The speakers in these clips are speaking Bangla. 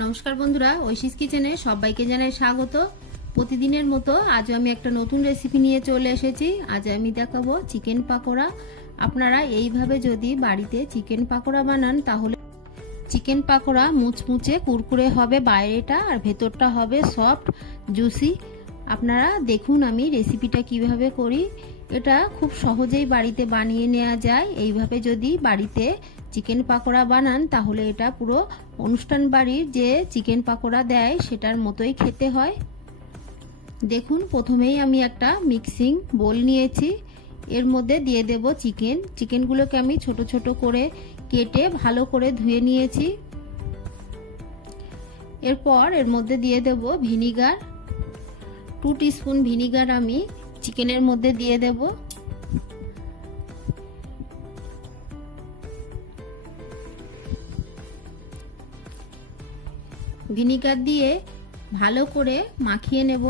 নমস্কার বন্ধুরা, ঐশীস কিচেনে সবাইকে জানাই স্বাগত। প্রতিদিনের মতো আজ আমি একটা নতুন রেসিপি নিয়ে চলে এসেছি। আজ আমি দেখাবো চিকেন পাকোড়া। আপনারা এইভাবে যদি বাড়িতে চিকেন পাকোড়া বানান তাহলে চিকেন পাকোড়া মুচমুচে কুরকুরে হবে বাইরেটা, আর ভেতরটা হবে সফট জুসি। আপনারা দেখুন আমি রেসিপিটা কিভাবে করি। এটা খুব সহজেই বাড়িতে বানিয়ে নেওয়া যায়। এইভাবে যদি বাড়িতে চিকেন পাকোড়া বানান তাহলে এটা পুরো অনুষ্ঠান বাড়ির যে চিকেন পাকোড়া দেয় সেটার মতোই খেতে হয়। দেখুন, প্রথমেই আমি একটা মিক্সিং বোল নিয়েছি। এর মধ্যে দিয়ে দেব চিকেনগুলোকে আমি ছোট ছোট করে কেটে ভালো করে ধুয়ে নিয়েছি। এরপর এর মধ্যে দিয়ে দেব ভিনিগার। 2 টিস্পুন ভিনিগার আমি চিকেনের মধ্যে দিয়ে দেব। ভিনিগার দিয়ে ভালো করে মাখিয়ে নেব।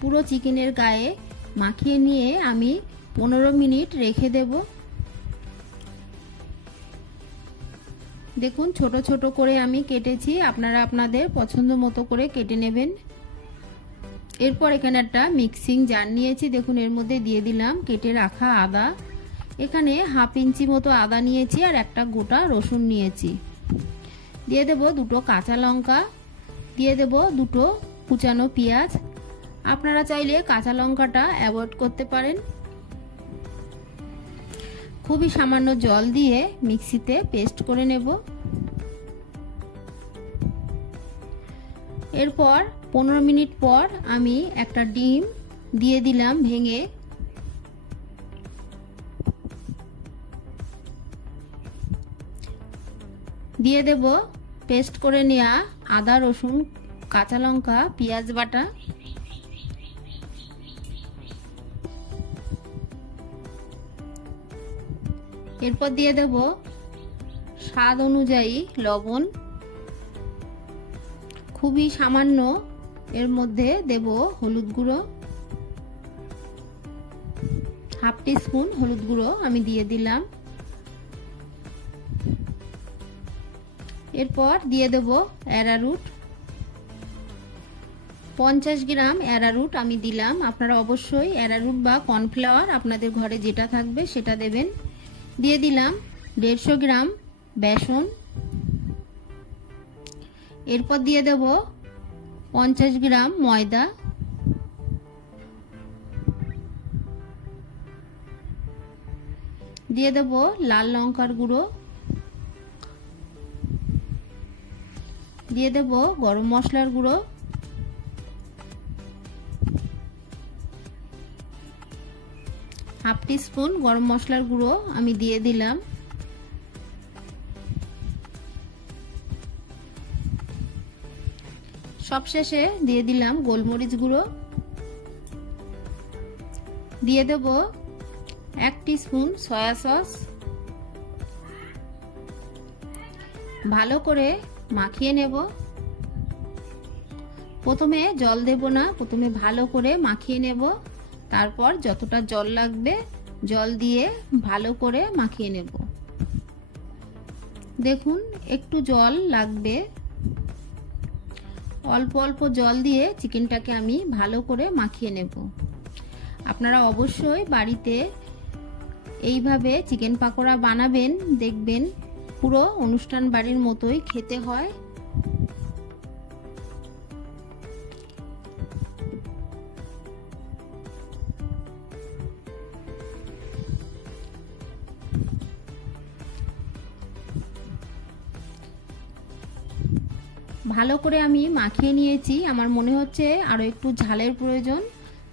পুরো চিকেনের গায়ে মাখিয়ে নিয়ে আমি 15 মিনিট রেখে দেব। দেখুন, ছোট ছোট করে আমি কেটেছি, আপনারা আপনাদের পছন্দ মতো করে কেটে নেবেন। এরপর এখানে একটা মিক্সিং জার নিয়েছি। দেখুন, এর মধ্যে দিয়ে দিলাম কেটে রাখা আদা। এখানে 1/2 ইঞ্চি মতো আদা নিয়েছি আর একটা গোটা রসুন নিয়েছি। দিয়ে দেব 2টো কাঁচা লঙ্কা, দিয়ে দেব 2টো কুচানো পেঁয়াজ। আপনারা চাইলে কাঁচা লঙ্কাটা অ্যাভয়েড করতে পারেন। খুবই সামান্য জল দিয়ে মিক্সিতে পেস্ট করে নেব। এরপর 15 মিনিট পর আমি একটা ডিম দিয়ে দিলাম ভেঙে। দিয়ে দেব পেস্ট করে নেওয়া আদা রসুন কাঁচা লঙ্কা পেঁয়াজ বাটা। এরপর দিয়ে দেব স্বাদ অনুযায়ী লবণ। খুবই সামান্য এর মধ্যে দেব হলুদ গুঁড়ো। 1/2 টিস্পুন হলুদ গুঁড়ো আমি দিয়ে দিলাম। এরপর দিয়ে দেব অ্যারারুট। 50 গ্রাম অ্যারারুট আমি দিলাম। আপনারা অবশ্যই অ্যারারুট বা কর্নফ্লাওয়ার আপনাদের ঘরে যেটা থাকবে সেটা দেবেন। দিয়ে দিলাম 150 গ্রাম বেসন। এরপর দিয়ে দেব 50 গ্রাম ময়দা। দিয়ে দেব লাল লঙ্কার গুঁড়ো। দিয়ে দেব গরম মশলার গুঁড়ো। হাফ টিস্পুন গরম মশলার গুঁড়ো আমি দিয়ে দিলাম। সবশেষে দিয়ে দিলাম গোলমরিচ গুঁড়ো। দিয়ে দেব 1 টিস্পুন সয়া সস। ভালো করে মাখিয়ে নেব। প্রথমে জল দেব না, প্রথমে ভালো করে মাখিয়ে নেব। তারপর যতটা জল লাগবে জল দিয়ে ভালো করে মাখিয়ে নেব। দেখুন, একটু জল লাগবে। অল্প অল্প জল দিয়ে চিকেনটাকে আমি ভালো করে মাখিয়ে নেব। আপনারা অবশ্যই বাড়িতে এইভাবে চিকেন পাকোড়া বানাবেন, দেখবেন পুরো অনুষ্ঠান বাড়ির মতোই খেতে হয়। ভালো করে আমি মাখিয়ে নিয়েছি। আমার মনে হচ্ছে আরো একটু ঝালের প্রয়োজন,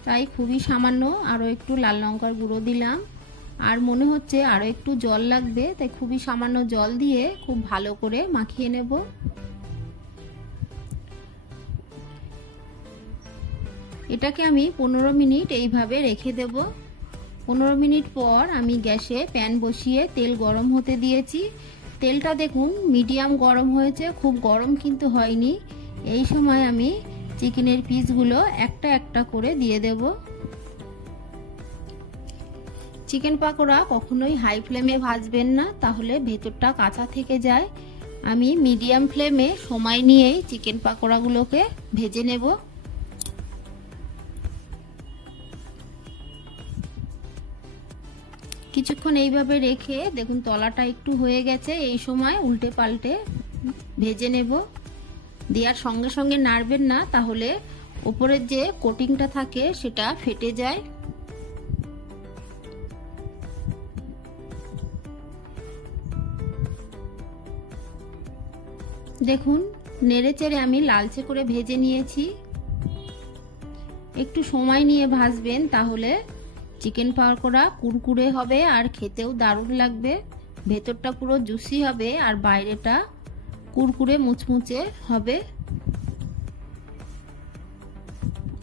তাই খুবই সামান্য আরো একটু লাল লঙ্কার গুঁড়ো দিলাম। আর মনে হচ্ছে আরো একটু জল লাগবে, তাই খুবই সামান্য জল দিয়ে খুব ভালো করে মাখিয়ে নেব। এটাকে আমি 15 মিনিট এইভাবে রেখে দেব। 15 মিনিট পর আমি গ্যাসে প্যান বসিয়ে তেল গরম হতে দিয়েছি। তেলটা দেখুন মিডিয়াম গরম হয়েছে, খুব গরম কিন্তু হয়নি। এই সময় আমি চিকেনের পিসগুলো একটা একটা করে দিয়ে দেব। চিকেন পাকোড়া কখনোই হাই ফ্লেমে ভাজবেন না, তাহলে ভেতরটা কাঁচা থেকে যায়। আমি মিডিয়াম ফ্লেমে সময় নিয়েই চিকেন পাকোড়াগুলোকে ভেজে নেব। কিছুক্ষণ এইভাবে রেখে দেখুন তলাটা একটু হয়ে গেছে, এই সময় উল্টে পাল্টে ভেজে নেব। দেওয়ার সঙ্গে সঙ্গে নাড়বেন না, তাহলে উপরের যে কোটিংটা থাকে সেটা ফেটে যায়। দেখুন নেড়ে চেড়ে আমি লালচে করে ভেজে নিয়েছি। একটু সময় নিয়ে ভাজবেন, তাহলে চিকেন পাকোড়া কুরকুরে হবে আর খেতেও দারুণ লাগবে। ভেতরটা পুরো জুসি হবে আর বাইরেটা কুরকুরে মুচমুচে হবে।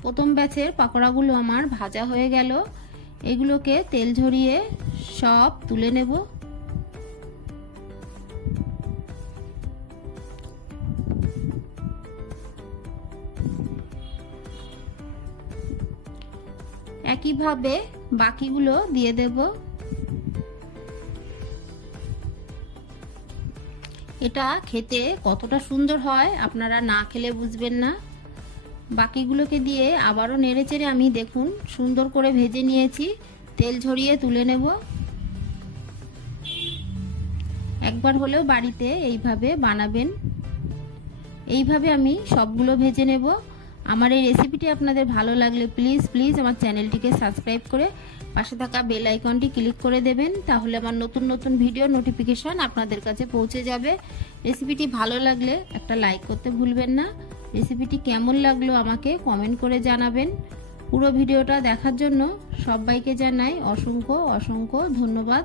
প্রথম ব্যাচের পাকোড়াগুলো আমার ভাজা হয়ে গেল, এগুলোকে তেল ঝরিয়ে সব তুলে নেব। একইভাবে বাকিগুলো দিয়ে দেব। এটা খেতে কতটা সুন্দর হয় আপনারা না খেলে বুঝবেন না। বাকিগুলোকে দিয়ে আবারও নেড়েচেড়ে আমি দেখুন সুন্দর করে ভেজে নিয়েছি, তেল ঝরিয়ে তুলে নেব। একবার হলেও বাড়িতে এইভাবে বানাবেন। এইভাবে আমি সবগুলো ভেজে নেব। আমার এই রেসিপিটি আপনাদের ভালো লাগলে প্লিজ আমার চ্যানেলটিকে সাবস্ক্রাইব করে পাশে থাকা বেল আইকনটি ক্লিক করে দেবেন, তাহলে আমার নতুন ভিডিও নোটিফিকেশন আপনাদের কাছে পৌঁছে যাবে। রেসিপিটি ভালো লাগলে একটা লাইক করতে ভুলবেন না। রেসিপিটি কেমন লাগলো আমাকে কমেন্ট করে জানাবেন। পুরো ভিডিওটা দেখার জন্য সবাইকে জানাই অসংখ্য ধন্যবাদ।